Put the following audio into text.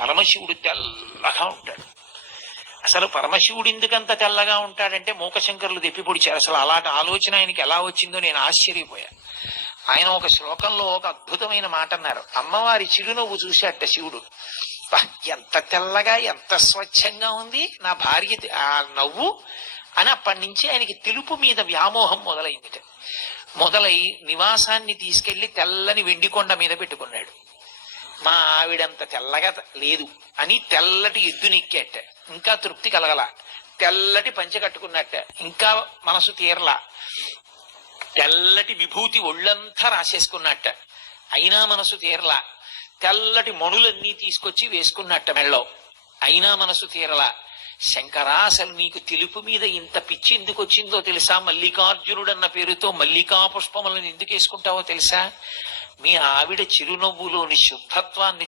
పరమశివుడు తెల్లగా ఉంటాడు. అసలు పరమశివుడు ఎందుకంత తెల్లగా ఉంటాడంటే మూకశంకరులు దెప్పిపొడిచారు. అసలు అలాంటి ఆలోచన ఆయనకి ఎలా వచ్చిందో నేను ఆశ్చర్యపోయాను. ఆయన ఒక శ్లోకంలో ఒక అద్భుతమైన మాట అన్నారు. అమ్మవారి చిరునవ్వు చూశాట శివుడు. ఎంత తెల్లగా ఎంత స్వచ్ఛంగా ఉంది నా భార్య ఆ నవ్వు అని. అప్పటి నుంచి ఆయనకి తెలుపు మీద వ్యామోహం మొదలై నివాసాన్ని తీసుకెళ్లి తెల్లని వెండికొండ మీద పెట్టుకున్నాడు. మా ఆవిడంత తెల్లగా లేదు అని తెల్లటి ఎద్దునెక్కేట, ఇంకా తృప్తి కలగల. తెల్లటి పంచె కట్టుకున్నట్ట, ఇంకా మనసు తీరలా. తెల్లటి విభూతి ఒళ్ళంతా రాసేసుకున్నట్ట, అయినా మనసు తీరలా. తెల్లటి మణులన్నీ తీసుకొచ్చి వేసుకున్నట్ట మెళ్ళో, అయినా మనసు తీరలా. శంకరా, అసలు నీకు తెలుపు మీద ఇంత పిచ్చి ఎందుకు వచ్చిందో తెలుసా? మల్లికార్జునుడన్న పేరుతో మల్లికా పుష్పములను ఎందుకు వేసుకుంటావో తెలుసా? మీ ఆవిడ చిరునవ్వులోని శుద్ధత్వాన్ని